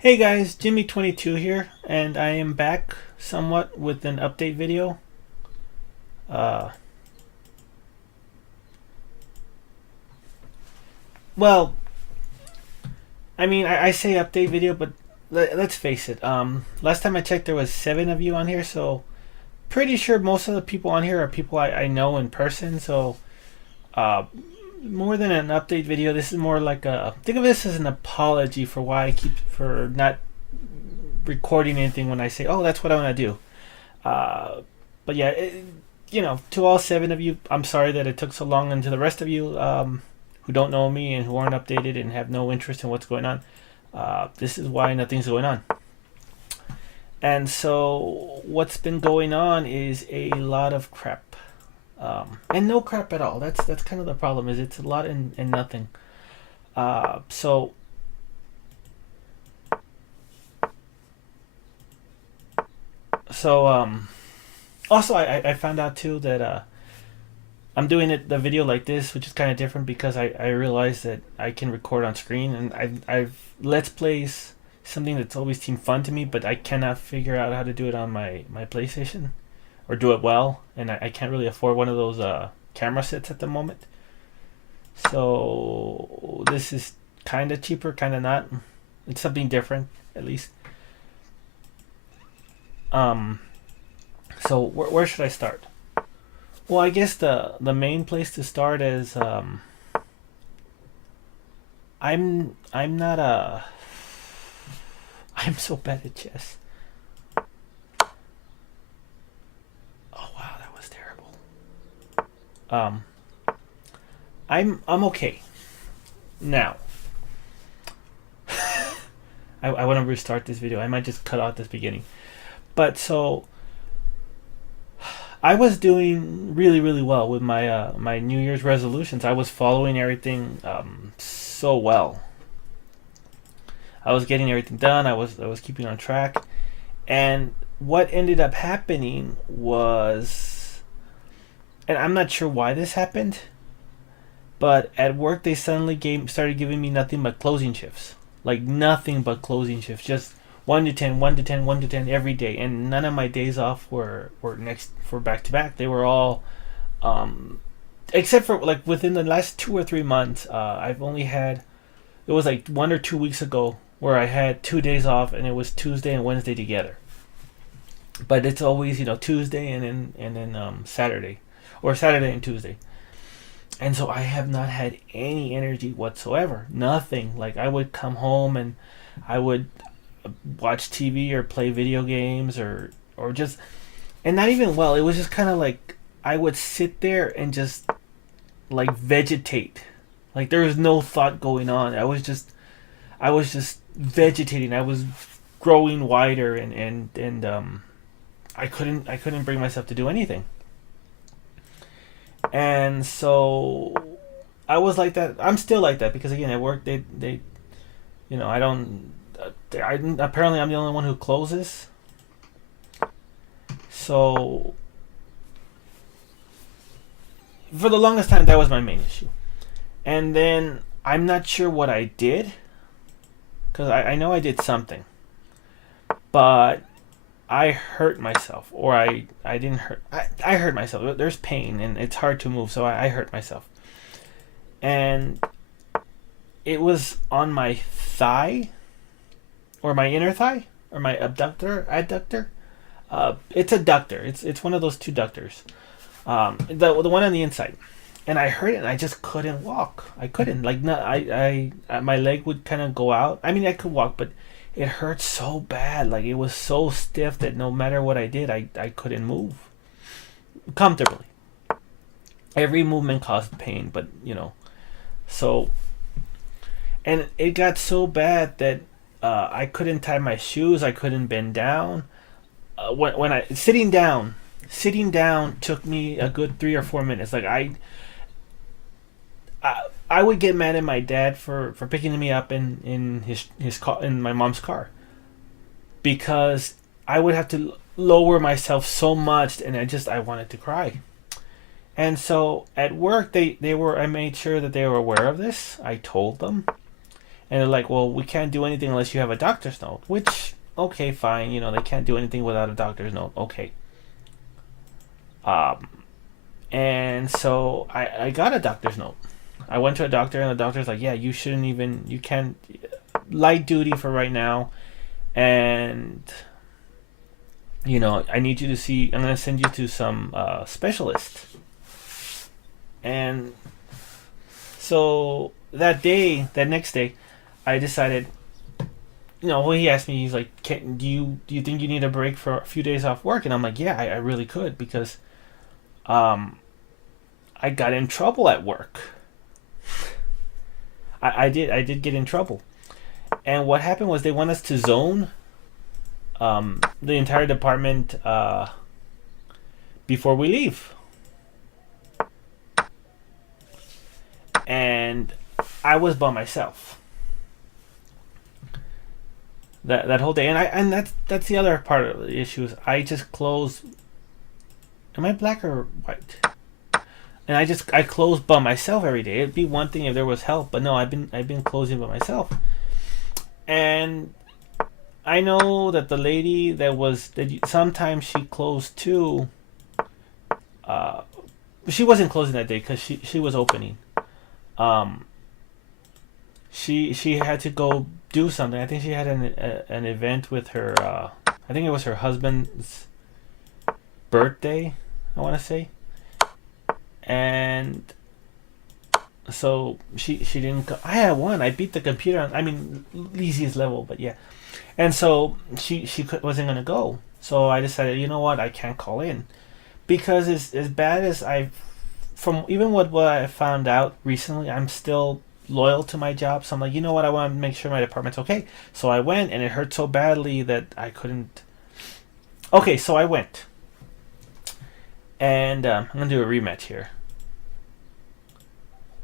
Hey guys, Jimmy22 here, and I am back somewhat with an update video. Uh, well, I say update video, but let's face it. Last time I checked, there was 7 of you on here, so pretty sure most of the people on here are people I know in person. So, uh, more than an update video, this is more like a think of this as an apology for why I keep for not recording anything when I say, oh, that's what I want to do. Uh, but yeah, to all 7 of you, I'm sorry that it took so long, and to the rest of you who don't know me and who aren't updated and have no interest in what's going on, this is why nothing's going on. And so, what's been going on is a lot of crap, and no crap at all. That's kind of the problem. Is it's a lot and nothing. Uh, so so also I found out too that I'm doing the video like this, which is kind of different because I realized that I can record on screen, and I've let's plays something that's always seemed fun to me, but I cannot figure out how to do it on my PlayStation or do it well, and I can't really afford one of those camera sets at the moment. So this is kind of cheaper, kind of not. It's something different, at least. Um, so where should I start? Well, I guess the main place to start is I'm not a I'm so bad at chess. Oh wow, that was terrible. Um, I'm okay now. I want to restart this video. I might just cut out this beginning. But so I was doing really well with my New Year's resolutions. I was following everything so well. I was getting everything done. I was keeping on track. And what ended up happening was, and I'm not sure why this happened, but at work they suddenly started giving me nothing but closing shifts, like nothing but closing shifts, just 1 to 10, 1 to 10, 1 to 10 every day, and none of my days off were next for back to back. They were all, except for like within the last 2 or 3 months, I've only had it was like 1 or 2 weeks ago where I had 2 days off, and it was Tuesday and Wednesday together. But it's always Tuesday and then Saturday, or Saturday and Tuesday. And so I have not had any energy whatsoever. Nothing. Like I would come home and I would watch TV or play video games or just, and not even, well, it was just kind of like I would sit there and just like vegetate. Like there was no thought going on. I was just vegetating. I was growing wider, and I couldn't bring myself to do anything. And so I was like that. I'm still like that because again at work they I don't. Apparently I'm the only one who closes. So for the longest time that was my main issue. And then I'm not sure what I did because I know I did something, but I hurt myself, or I didn't hurt. I hurt myself. There's pain and it's hard to move, so I hurt myself, and it was on my thigh, or my inner thigh, or my adductor. It's a ductor. It's one of those two ductors. The one on the inside, and I hurt it, and I just couldn't walk. I couldn't like not. My leg would kind of go out. I mean, I could walk, but it hurt so bad. Like it was so stiff that no matter what I did, I couldn't move comfortably. Every movement caused pain, but so, and it got so bad that I couldn't tie my shoes. I couldn't bend down. When I sitting down took me a good 3 or 4 minutes. Like I would get mad at my dad for picking me up in his car, in my mom's car, because I would have to lower myself so much, and I wanted to cry. And so at work, I made sure that they were aware of this. I told them, And they're like, well, we can't do anything unless you have a doctor's note. Which, okay, fine. They can't do anything without a doctor's note. Okay. Um, and so I got a doctor's note. I went to a doctor, and the doctor's like, yeah, you can't, light duty for right now. And, I need you to see, I'm going to send you to some specialist. And so that next day, I decided, when he asked me, he's like, do you think you need a break for a few days off work? And I'm like, yeah, I really could, because I got in trouble at work. I did get in trouble. And what happened was they want us to zone the entire department before we leave. And I was by myself that whole day, and that's the other part of the issue is I just close. Am I black or white? And I close by myself every day. It'd be one thing if there was help, but no, I've been closing by myself. And I know that the lady sometimes she closed too. She wasn't closing that day because she was opening. Um, she had to go do something. I think she had an event with her. I think it was her husband's birthday. I want to say, and so she didn't go. I had one. I beat the computer. I mean, easiest level, but yeah. And so wasn't gonna go. So I decided, you know what, I can't call in because as bad as from even what I found out recently, I'm still loyal to my job. So I'm like, you know what, I want to make sure my department's okay. So I went, and it hurt so badly that I couldn't. Okay, so I went, and I'm gonna do a rematch here,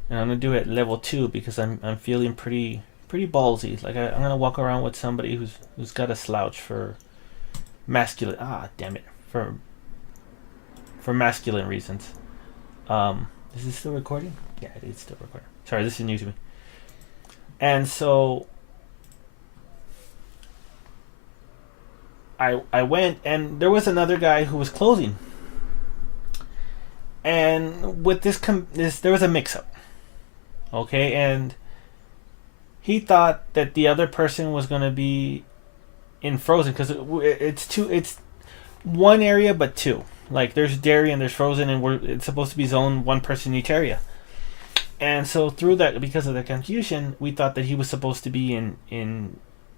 and I'm gonna do it at level 2 because I'm feeling pretty ballsy. Like I'm gonna walk around with somebody who's got a slouch for masculine. Damn it, for masculine reasons. Is this still recording? Yeah, it is still recording. Sorry, this is new to me. And so I went, and there was another guy who was closing. And with this there was a mix-up. Okay, and he thought that the other person was gonna be in Frozen because it's one area but two. Like there's dairy and there's Frozen, and it's supposed to be zone one person in each area. And so through that, because of the confusion, we thought that he was supposed to be in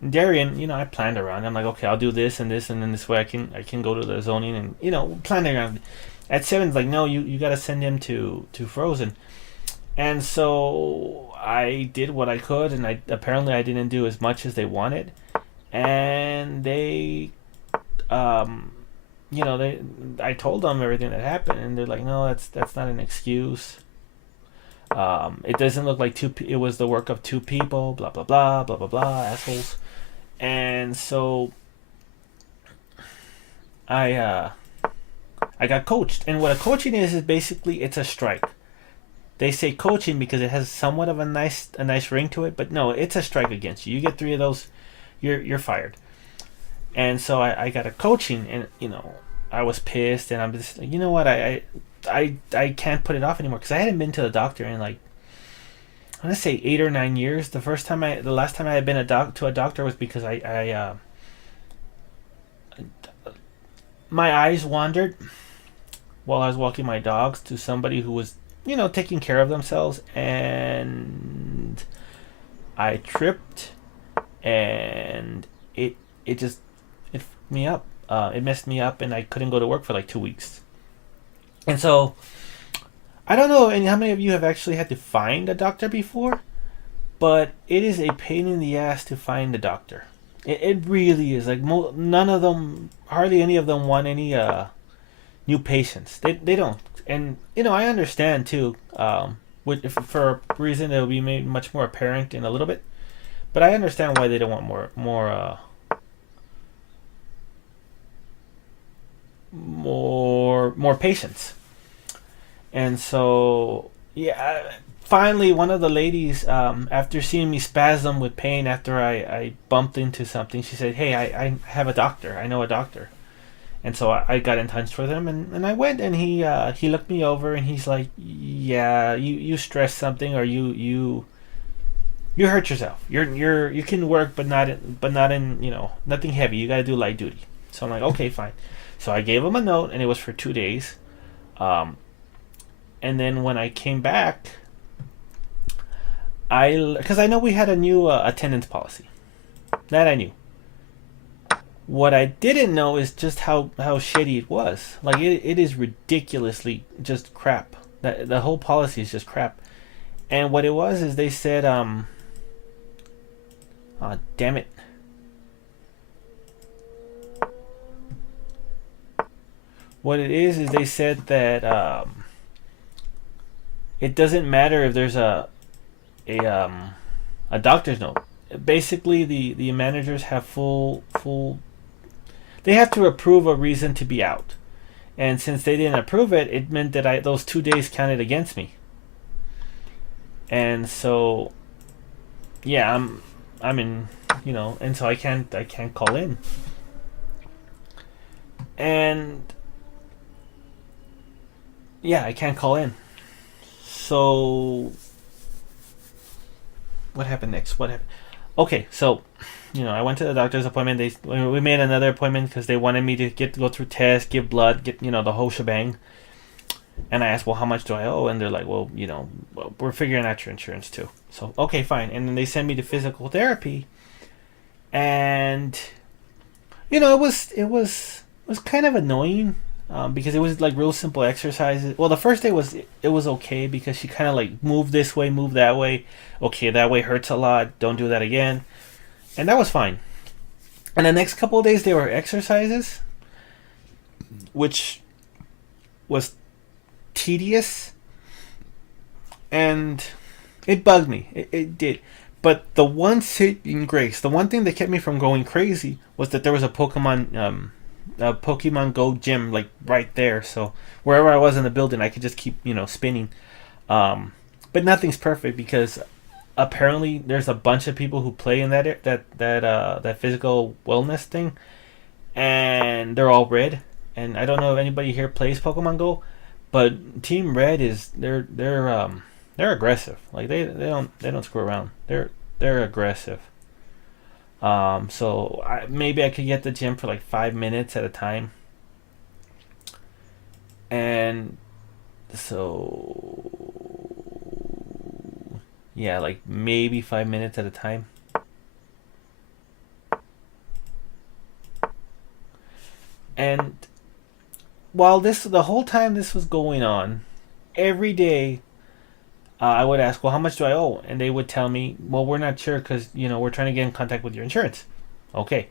dairy, and I planned around. I'm like, okay, I'll do this and this, and then this way I can go to the zoning, and planning around. At 7, it's like, no, you got to send him to Frozen. And so I did what I could, and apparently I didn't do as much as they wanted, and they, I told them everything that happened, and they're like, no, that's not an excuse. It doesn't look like it was the work of two people. Blah blah blah blah blah blah. Assholes. And so I got coached, and what a coaching is basically it's a strike. They say coaching because it has somewhat of a nice ring to it, but no, it's a strike against you. You get 3 of those, you're fired. And so I got a coaching, and I was pissed, and I'm just like, you know what, I can't put it off anymore because I hadn't been to the doctor in like I'm gonna say 8 or 9 years. The last time I had been to a doctor was because my eyes wandered while I was walking my dogs to somebody who was taking care of themselves, and I tripped, and it fucked me up. It messed me up, and I couldn't go to work for like 2 weeks. And so I don't know how many of you have actually had to find a doctor before, but it is a pain in the ass to find a doctor. It really is. Like none of them, hardly any of them want any new patients. They don't. And I understand too. For a reason that will be made much more apparent in a little bit, but I understand why they don't want more patients. And so yeah, finally, one of the ladies, after seeing me spasm with pain after I bumped into something, she said, "Hey, I have a doctor. I know a doctor." And so I got in touch with him, and I went, and he looked me over, and he's like, "Yeah, you stressed something, or you hurt yourself. You can work, but not in nothing heavy. You got to do light duty." So I'm like, "Okay, fine." So I gave him a note, and it was for 2 days. Um, and then when I came back, because I know we had a new attendance policy. That I knew. What I didn't know is just how shitty it was. Like it is ridiculously just crap. The whole policy is just crap. And what it was is they said, oh damn it. What it is they said that it doesn't matter if there's a a doctor's note. Basically, the managers have full. They have to approve a reason to be out, and since they didn't approve it, it meant that those 2 days counted against me. And so, yeah, I'm in, and so I can't call in. And yeah, I can't call in. So what happened next? What happened? Okay, so I went to the doctor's appointment. We made another appointment because they wanted me to go through tests, give blood, get the whole shebang. And I asked, well, how much do I owe? And they're like, well, we're figuring out your insurance too. So okay, fine. And then they sent me to physical therapy, and it was kind of annoying. Because it was like real simple exercises. Well, the first day it was okay because she kind of like move this way, move that way. Okay, that way hurts a lot. Don't do that again, and that was fine. And the next couple of days they were exercises, which was tedious, and it bugged me. It did. But the one saving grace, the one thing that kept me from going crazy, was that there was a Pokemon Go gym like right there. So wherever I was in the building, I could just keep spinning. But nothing's perfect because apparently there's a bunch of people who play in that physical wellness thing, and they're all red. And I don't know if anybody here plays Pokemon Go, but Team Red they're aggressive. Like they don't screw around. They're aggressive. So maybe I could get the gym for like 5 minutes at a time, and so yeah, like maybe 5 minutes at a time. And while the whole time this was going on, every day I would ask, well, how much do I owe? And they would tell me, well, we're not sure because we're trying to get in contact with your insurance. Okay.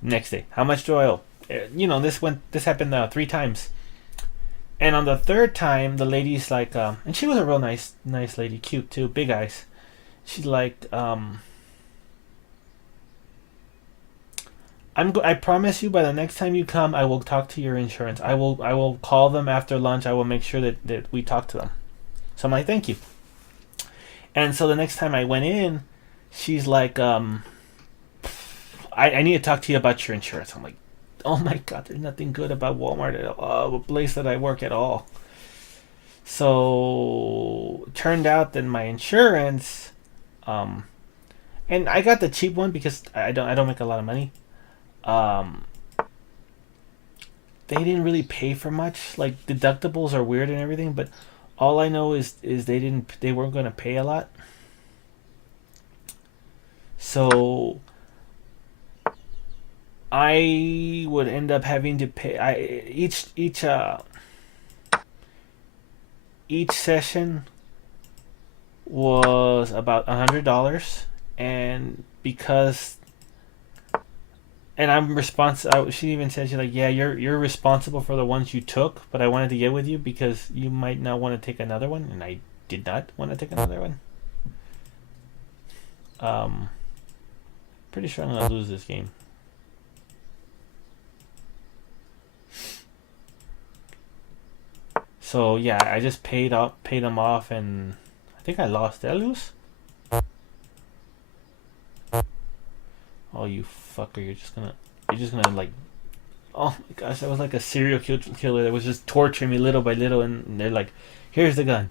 Next day, how much do I owe? This happened 3 times, and on the third time, the lady's like, and she was a real nice lady, cute too, big eyes. She's like, I promise you, by the next time you come, I will talk to your insurance. I will call them after lunch. I will make sure that we talk to them. So I'm like, thank you. And so the next time I went in, she's like, I need to talk to you about your insurance. I'm like, oh my god, there's nothing good about Walmart at all, a place that I work at all. So turned out that my insurance, um, and I got the cheap one because I don't make a lot of money. Um, they didn't really pay for much. Like deductibles are weird and everything, but all I know is they weren't gonna pay a lot. So I would end up having to pay. Each session was about $100, and because and I'm responsible. She even said, she's like, yeah, you're responsible for the ones you took, but I wanted to get with you because you might not want to take another one, and I did not want to take another one. Um, Pretty sure I'm gonna lose this game. So yeah, I just paid them off, and I think I lost. Did I lose? Oh, you fucker! You're just gonna like. Oh my gosh, that was like a serial killer that was just torturing me little by little, and they're like, "Here's the gun."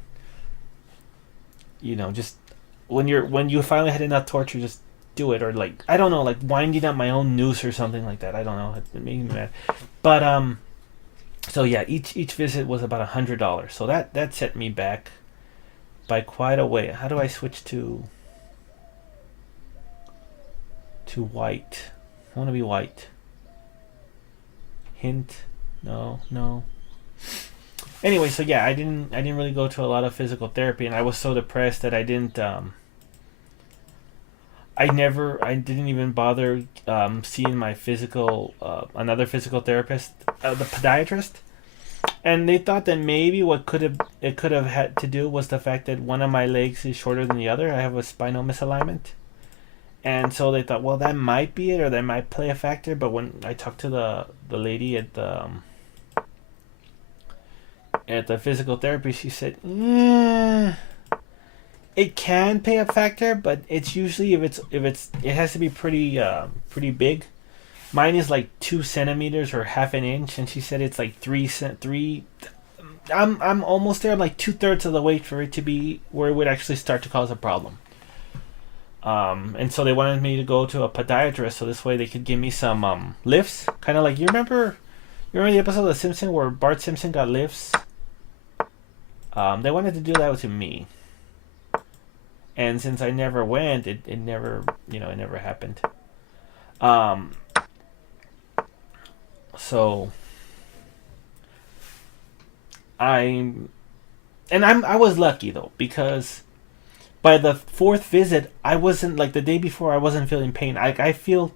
Just when you finally had enough torture, just do it, or like I don't know, like winding up my own noose or something like that. I don't know. It made me mad, but so yeah, each visit was about $100, so that set me back by quite a way. How do I switch to white? I want to be white. Hint, no, no. Anyway, so yeah, I didn't really go to a lot of physical therapy, and I was so depressed that I didn't even bother seeing my another physical therapist, the podiatrist, and they thought that maybe what could have had to do was the fact that one of my legs is shorter than the other. I have a spinal misalignment, and so they thought, well, that might be it, or that might play a factor. But when I talked to the lady at the physical therapy, she said, it can play a factor, but it's usually it has to be pretty big. Mine is like 2 centimeters or half an inch, and she said it's like three. I'm almost there. I'm like 2/3 of the way for it to be where it would actually start to cause a problem. And so they wanted me to go to a podiatrist, so this way they could give me some lifts, kind of like you remember the episode of The Simpsons where Bart Simpson got lifts. They wanted to do that to me, and since I never went, it never it never happened. Um, so I was lucky though, because by the fourth visit, I wasn't, like the day before, I wasn't feeling pain. I feel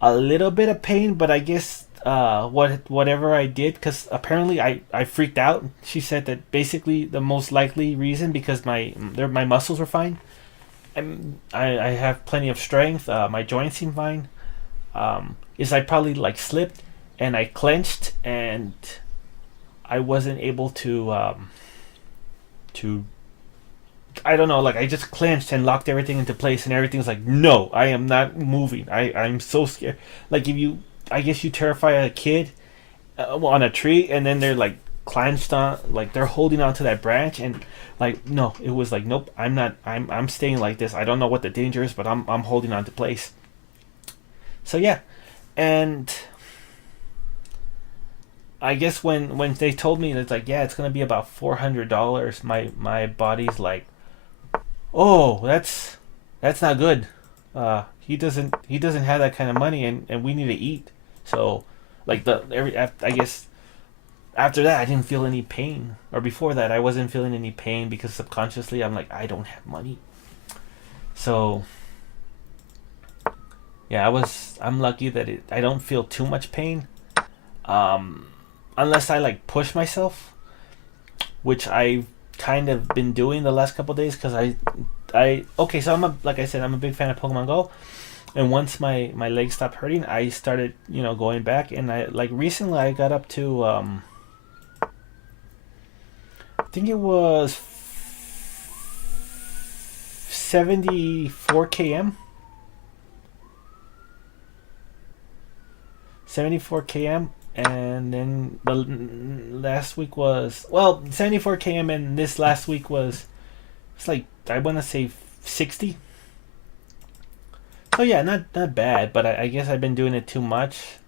a little bit of pain, but I guess whatever I did, because apparently I freaked out. She said that basically the most likely reason, because my muscles were fine. I have plenty of strength. My joints seem fine. Is I probably like slipped and I clenched, and I wasn't able to I don't know, like I just clenched and locked everything into place, and everything's like, no, I am not moving. I'm so scared. Like if you, I guess you terrify a kid on a tree, and then they're like clenched on, like they're holding onto that branch, and like no, it was like nope, I'm not. I'm staying like this. I don't know what the danger is, but I'm holding on to place. So yeah, and I guess when they told me it's like, yeah, it's gonna be about $400, my body's like, oh, that's not good. He doesn't have that kind of money, and we need to eat. So like I guess after that I didn't feel any pain, or before that I wasn't feeling any pain, because subconsciously I'm like, I don't have money. So yeah, I'm lucky that I don't feel too much pain, um, unless I like push myself, which I've kind of been doing the last couple of days, because I okay, so like I said, I'm a big fan of Pokemon Go, and once my legs stopped hurting, I started going back, and I like recently I got up to I think it was 74 km. 74 km, and then the last week was, well, 74 km, and this last week was, it's like, I want to say 60. So yeah, not bad, but I guess I've been doing it too much.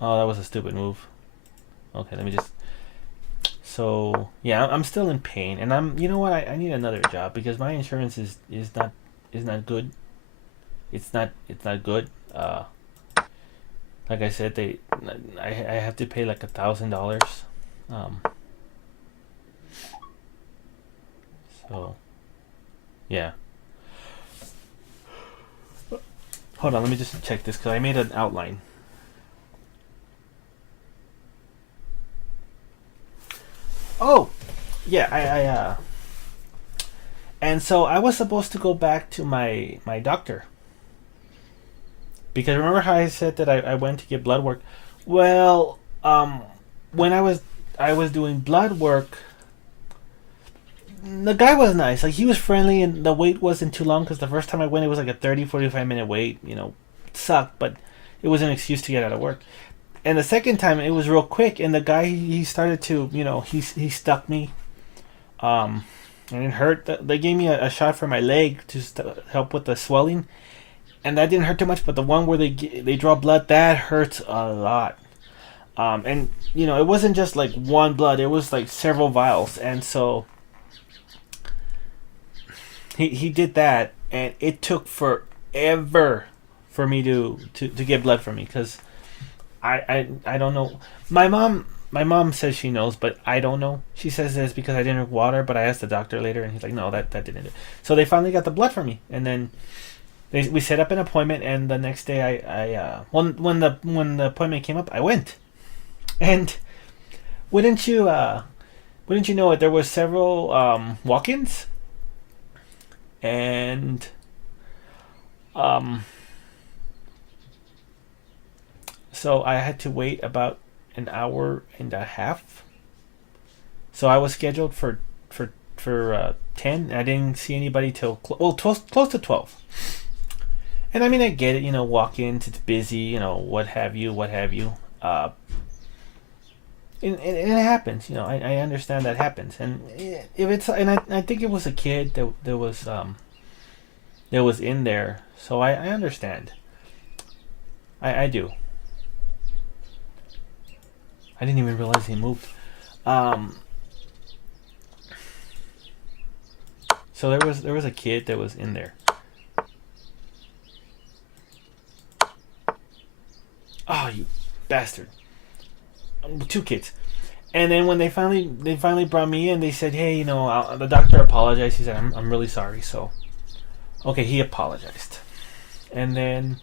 Oh, that was a stupid move. Okay, let me just, so yeah, I'm still in pain, and you know what, I need another job, because my insurance is not good. It's not good. Like I said, I have to pay like $1,000. Um, so yeah. Hold on, let me just check this, because I made an outline. Oh, yeah, and so I was supposed to go back to my doctor, because remember how I said that I went to get blood work? Well, when I was doing blood work, The guy was nice. Like, he was friendly, and the wait wasn't too long because the first time I went, it was like a 30, 45 minute wait. It sucked, but it was an excuse to get out of work. And the second time, it was real quick, and the guy, he started to, he stuck me. Um, and it hurt. They gave me a shot for my leg to help with the swelling, and that didn't hurt too much. But the one where they draw blood, that hurts a lot. And it wasn't just like one blood; it was like several vials, and so he did that, and it took forever for me to get blood from me because I don't know. My mom says she knows, but I don't know. She says it's because I didn't drink water, but I asked the doctor later, and he's like, no, that didn't do it. So they finally got the blood from me, and then we set up an appointment, and the next day when the appointment came up, I went, and wouldn't you wouldn't you know it, there was several walk-ins, and um, so I had to wait about an hour and a half. So I was scheduled for 10. I didn't see anybody till close to 12. And I mean, I get it. Walk-ins, it's busy. What have you, what have you. And it happens. I understand that happens. And if it's and I think it was a kid that was in there. So I understand. I do. I didn't even realize he moved. Um, so there was a kid that was in there. Oh, you bastard! Two kids. And then when they finally brought me in, they said, "Hey, the doctor apologized." He said, "I'm really sorry." So, okay, he apologized, and then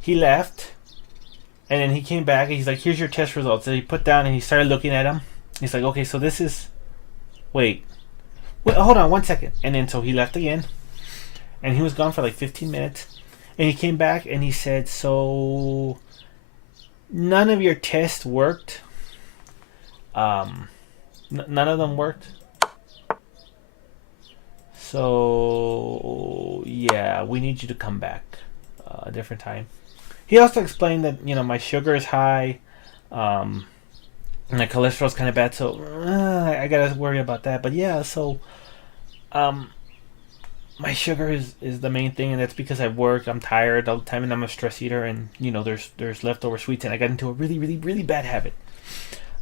he left, and then he came back, and he's like, "Here's your test results." And he put down, and he started looking at them. He's like, "Okay, so this is, wait, hold on 1 second." And then so he left again, and he was gone for like 15 minutes, and he came back, and he said, "So none of your tests worked. None of them worked. So yeah, we need you to come back a different time." He also explained that my sugar is high, um, my cholesterol's kind of bad, so I gotta worry about that. But yeah, so um, my sugar is the main thing, and that's because I work. I'm tired all the time, and I'm a stress eater, and there's leftover sweets, and I got into a really really really bad habit.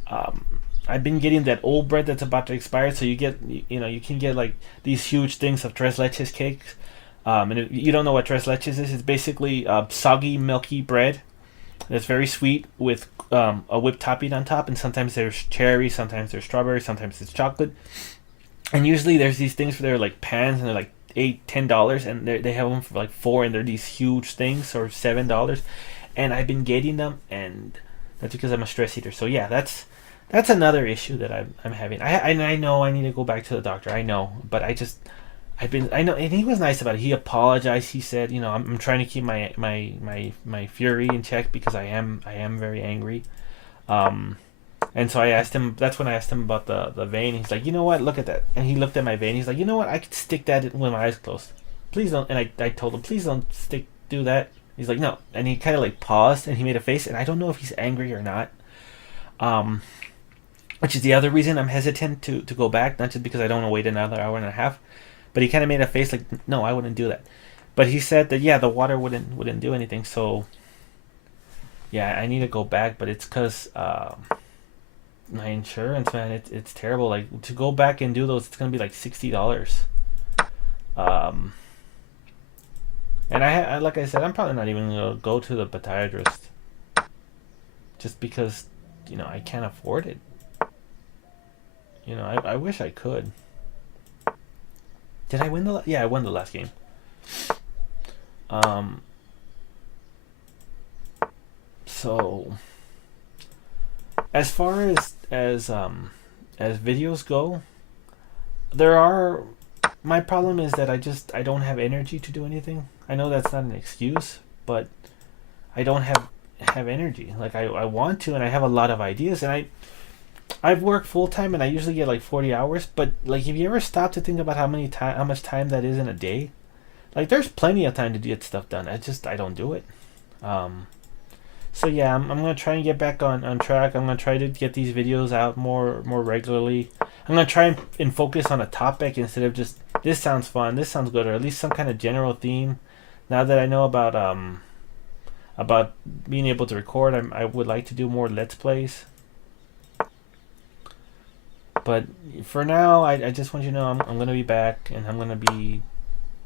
Um, I've been getting that old bread that's about to expire, so you can get like these huge things of tres leches cakes. And if you don't know what tres leches is, it's basically soggy, milky bread that's very sweet with a whipped topping on top, and sometimes there's cherry, sometimes there's strawberry, sometimes it's chocolate. And usually there's these things where they're like pans, and they're like $8, $10, and they have them for like four, and they're these huge things, or $7. And I've been getting them, and that's because I'm a stress eater. So yeah, that's another issue that I'm having. I know I need to go back to the doctor. I know, but I know, and he was nice about it. He apologized. He said, I'm trying to keep my fury in check because I am very angry. Um, and so I asked him. That's when I asked him about the vein. He's like, you know what? Look at that. And he looked at my vein. He's like, you know what? I could stick that in with my eyes closed. Please don't. And I told him, please don't do that. He's like, no. And he kind of like paused, and he made a face. And I don't know if he's angry or not. Um, which is the other reason I'm hesitant to go back. Not just because I don't want to wait another hour and a half. But he kind of made a face like, no, I wouldn't do that. But he said that, yeah, the water wouldn't do anything. So yeah, I need to go back. But it's because my insurance, man, it's terrible. Like, to go back and do those, it's gonna be like $60. Um, and like I said, I'm probably not even gonna go to the podiatrist just because I can't afford it. I wish I could. Did I win yeah, I won the last game. Um, so as far as videos go, there are my problem is that I don't have energy to do anything. I know that's not an excuse, but I don't have energy. Like, I want to, and I have a lot of ideas, and I've worked full time and I usually get like 40 hours. But like, if you ever stop to think about how much time that is in a day, like there's plenty of time to get stuff done. I don't do it. Um, so yeah, I'm gonna try and get back on track. I'm gonna try to get these videos out more regularly. I'm gonna try and focus on a topic instead of just this sounds fun, this sounds good, or at least some kind of general theme. Now that I know about being able to record, I would like to do more let's plays. But for now, I just want you to know I'm gonna be back and I'm gonna be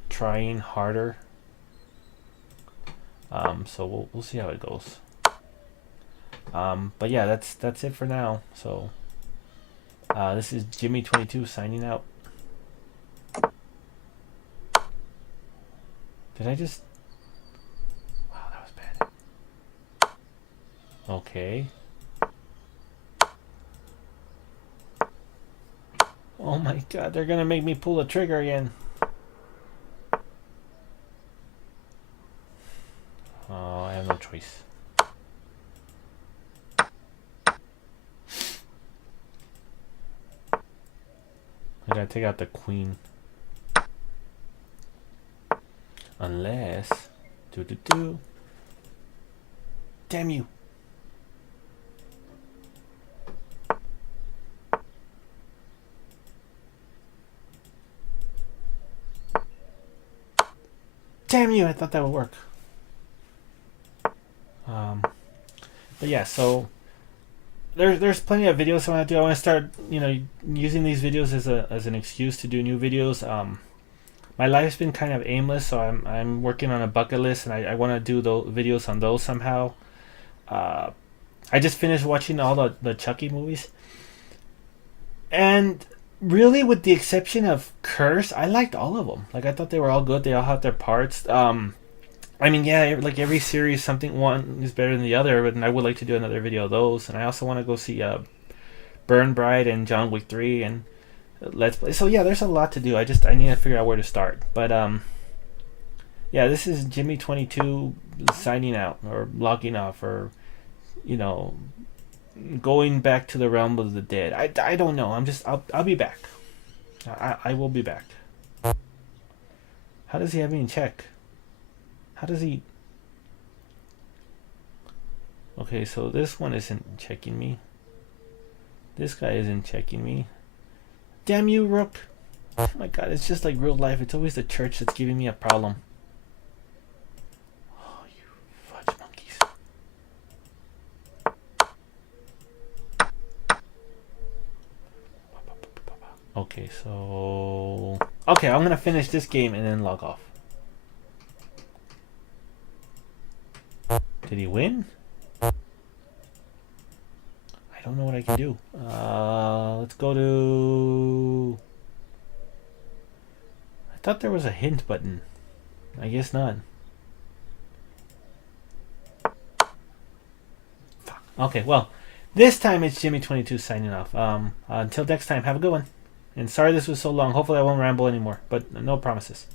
trying harder. So we'll see how it goes. But yeah, that's it for now. So this is Jimmy22 signing out. Did I just? Wow, that was bad. Okay. Oh my god, they're gonna make me pull the trigger again. Oh, I have no choice. I gotta take out the queen. Unless... Damn you! Damn you! I thought that would work. But yeah, so there's plenty of videos I want to do. I want to start, using these videos as an excuse to do new videos. My life's been kind of aimless, so I'm working on a bucket list, and I want to do those videos on those somehow. I just finished watching all the Chucky movies, and really, with the exception of Curse, I liked all of them. Like, I thought they were all good. They all had their parts. I mean, yeah, like every series, one is better than the other, but I would like to do another video of those. And I also want to go see Burn Bride and John Wick 3 and Let's Play. So yeah, there's a lot to do. I need to figure out where to start. But yeah, this is Jimmy22 signing out or logging off or going back to the realm of the dead. I don't know. I'll be back. I will be back. How does he have me in check? How does he... Okay, so this one isn't checking me. This guy isn't checking me. Damn you, Rook. Oh my god, it's just like real life. It's always the church that's giving me a problem. Oh, you fudge monkeys. Okay, so... Okay, I'm gonna finish this game and then log off. Did he win? I don't know what I can do. Let's go to... I thought there was a hint button. I guess not. Fuck. Okay, well, this time it's Jimmy22 signing off. Until next time, have a good one. And sorry this was so long. Hopefully I won't ramble anymore, but no promises.